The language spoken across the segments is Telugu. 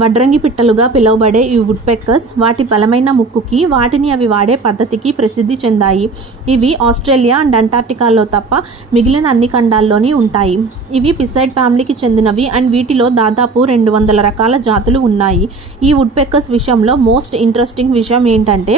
వడ్రంగి పిట్టలుగా పిలువబడే ఈ వుడ్ పెక్కర్స్ వాటి బలమైన ముక్కుకి వాటిని అవి వాడే పద్ధతికి ప్రసిద్ధి చెందాయి. ఇవి ఆస్ట్రేలియా అండ్ అంటార్టికాలో తప్ప మిగిలిన అన్ని ఖండాల్లోని ఉంటాయి. ఇవి పిసైడ్ ఫ్యామిలీకి చెందినవి అండ్ వీటిలో దాదాపు 200 రకాల జాతులు ఉన్నాయి. ఈ వుడ్ పెక్కర్స్ విషయంలో మోస్ట్ ఇంట్రెస్టింగ్ విషయం ఏంటంటే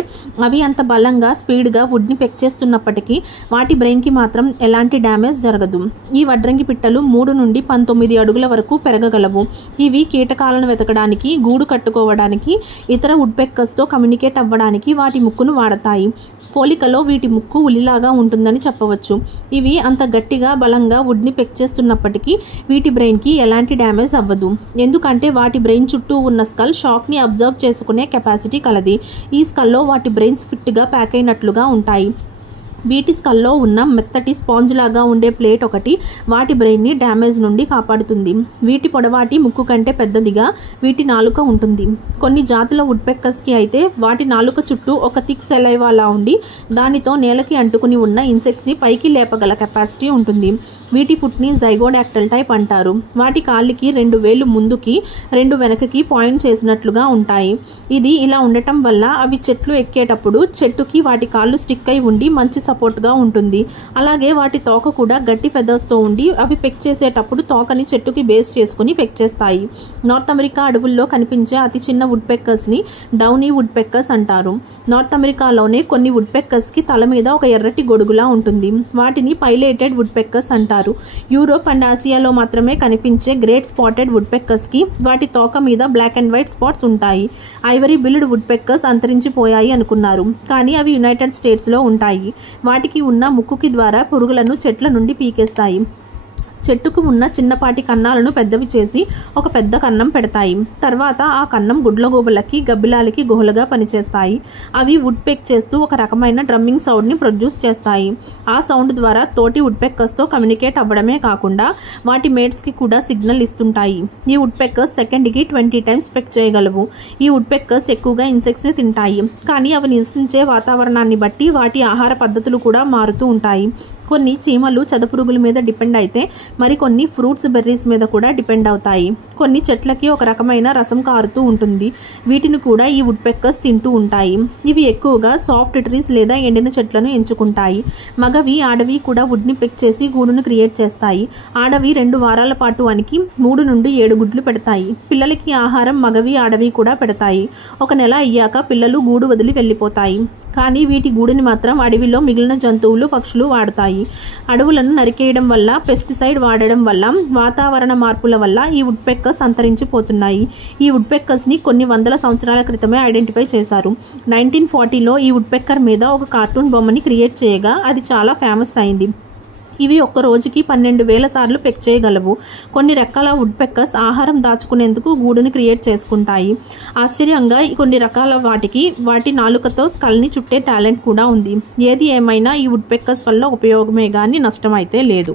అవి అంత బలంగా స్పీడ్గా వుడ్ని పెక్ చేస్తున్నప్పటికీ వాటి బ్రెయిన్కి మాత్రం ఎలాంటి డ్యామేజ్ జరగదు. ఈ వడ్రంగి పిట్టలు 3 నుండి 19 అడుగుల వరకు పెరగగలవు. ఇవి కీటకాలను వెతకడానికి, గూడు కట్టుకోవడానికి, ఇతర వుడ్ పెక్కర్స్తో కమ్యూనికేట్ అవ్వడానికి వాటి ముక్కును వాడతాయి. పోలికలో వీటి ముక్కు ఉలిలాగా ఉంటుందని చెప్పవచ్చు. ఇవి అంత గట్టిగా బలంగా వుడ్ని పెక్ చేస్తున్నప్పటికీ వీటి బ్రెయిన్కి ఎలాంటి డ్యామేజ్ అవ్వదు. ఎందుకంటే వాటి బ్రెయిన్ చుట్టూ ఉన్న స్కల్ షాక్ని అబ్జర్వ్ చేసుకునే కెపాసిటీ కలది. ఈ స్కల్లో వాటి బ్రెయిన్స్ ఫిట్గా ప్యాక్ అయినట్లుగా ఉంటాయి. వీటి స్కల్లో ఉన్న మెత్తటి స్పాంజ్ లాగా ఉండే ప్లేట్ ఒకటి వాటి బ్రెయిన్ని డ్యామేజ్ నుండి కాపాడుతుంది. వీటి పొడవాటి ముక్కు కంటే పెద్దదిగా వీటి నాలుక ఉంటుంది. కొన్ని జాతుల వుడ్ పెక్కర్స్కి అయితే వాటి నాలుక చుట్టూ ఒక థిక్ సెలైవాలా ఉండి దానితో నేలకి అంటుకుని ఉన్న ఇన్సెక్ట్స్ని పైకి లేపగల కెపాసిటీ ఉంటుంది. వీటి ఫుట్ని జైగోడాక్టైల్ టైప్ అంటారు. వాటి కాళ్ళకి 2 వేలు ముందుకి 2 వెనకకి పాయింట్ చేసినట్లుగా ఉంటాయి. ఇది ఇలా ఉండటం వల్ల అవి చెట్లు ఎక్కేటప్పుడు చెట్టుకి వాటి కాళ్ళు స్టిక్ అయి ఉండి మంచి సపోర్ట్గా ఉంటుంది. అలాగే వాటి తోక కూడా గట్టి ఫెదర్స్తో ఉండి అవి పెక్ చేసేటప్పుడు తోకని చెట్టుకి బేస్ చేసుకుని పెక్ చేస్తాయి. నార్త్ అమెరికా అడవుల్లో కనిపించే అతి చిన్న వుడ్ పెక్కర్స్ని డౌనీ వుడ్ పెక్కర్స్ అంటారు. నార్త్ అమెరికాలోనే కొన్ని వుడ్ పెక్కర్స్కి తల మీద ఒక ఎర్రటి గొడుగులా ఉంటుంది. వాటిని పైలేటెడ్ వుడ్ పెక్కర్స్ అంటారు. యూరోప్ అండ్ ఆసియాలో మాత్రమే కనిపించే గ్రేట్ స్పాటెడ్ వుడ్ పెక్కర్స్కి వాటి తోక మీద బ్లాక్ అండ్ వైట్ స్పాట్స్ ఉంటాయి. ఐవరీ బిల్డ్ వుడ్ పెక్కర్స్ అంతరించిపోయాయి అనుకున్నారు, కానీ అవి యునైటెడ్ స్టేట్స్లో ఉంటాయి. వాటికి ఉన్న ముక్కుకి ద్వారా పురుగులను చెట్ల నుండి పీకేస్తాయి. చెట్టుకు ఉన్న చిన్నపాటి కన్నాలను పెద్దవి చేసి ఒక పెద్ద కన్నం పెడతాయి. తర్వాత ఆ కన్నం గుడ్లగూబలకి, గబ్బిలాలకి గుహలుగా పనిచేస్తాయి. అవి వుడ్ పెక్ చేస్తూ ఒక రకమైన డ్రమ్మింగ్ సౌండ్ని ప్రొడ్యూస్ చేస్తాయి. ఆ సౌండ్ ద్వారా తోటి వుడ్ పెక్కర్స్తో కమ్యూనికేట్ అవ్వడమే కాకుండా వాటి మేట్స్కి కూడా సిగ్నల్ ఇస్తుంటాయి. ఈ వుడ్ పెక్కర్స్ సెకండ్కి 20 టైమ్స్ పెక్ చేయగలవు. ఈ వుడ్ పెక్కర్స్ ఎక్కువగా ఇన్సెక్ట్స్ని తింటాయి, కానీ అవి నివసించే వాతావరణాన్ని బట్టి వాటి ఆహార పద్ధతులు కూడా మారుతూ ఉంటాయి. కొన్ని చీమలు చదపురుగుల మీద డిపెండ్ అయితే మరికొన్ని ఫ్రూట్స్, బెర్రీస్ మీద కూడా డిపెండ్ అవుతాయి. కొన్ని చెట్లకి ఒక రకమైన రసం కారుతూ ఉంటుంది. వీటిని కూడా ఈ వుడ్ పెక్కర్స్ తింటూ ఉంటాయి. ఇవి ఎక్కువగా సాఫ్ట్ ట్రీస్ లేదా ఎండిన చెట్లను ఎంచుకుంటాయి. మగవి, ఆడవి కూడా వుడ్ని పెక్ చేసి గూడును క్రియేట్ చేస్తాయి. ఆడవి 2 వారాల పాటు వనికి 3 నుండి 7 గుడ్లు పెడతాయి. పిల్లలకి ఆహారం మగవి, ఆడవి కూడా పెడతాయి. 1 నెల అయ్యాక పిల్లలు గూడు వదిలి వెళ్ళిపోతాయి. కానీ వీటి గూడుని మాత్రం అడవిలో మిగిలిన జంతువులు, పక్షులు వాడతాయి. అడవులను నరికేయడం వల్ల, పెస్టిసైడ్ వాడడం వల్ల, వాతావరణ మార్పుల వల్ల ఈ వుడ్ పెక్కర్స్ అంతరించిపోతున్నాయి. ఈ వుడ్ పెక్కర్స్ని కొన్ని వందల సంవత్సరాల క్రితమే ఐడెంటిఫై చేశారు. 1940లో ఈ వుడ్ పెక్కర్ మీద ఒక కార్టూన్ బొమ్మని క్రియేట్ చేయగా అది చాలా ఫేమస్ అయింది. ఇవి ఒక్క రోజుకి 12,000 సార్లు పెక్ చేయగలవు. కొన్ని రకాల వుడ్ పెక్కర్స్ ఆహారం దాచుకునేందుకు గూడుని క్రియేట్ చేసుకుంటాయి. ఆశ్చర్యంగా కొన్ని రకాల వాటికి వాటి నాలుకతో స్కల్ని చుట్టే టాలెంట్ కూడా ఉంది. ఏది ఏమైనా ఈ వుడ్ పెక్కర్స్ వల్ల ఉపయోగమే కానీ నష్టం అయితే లేదు.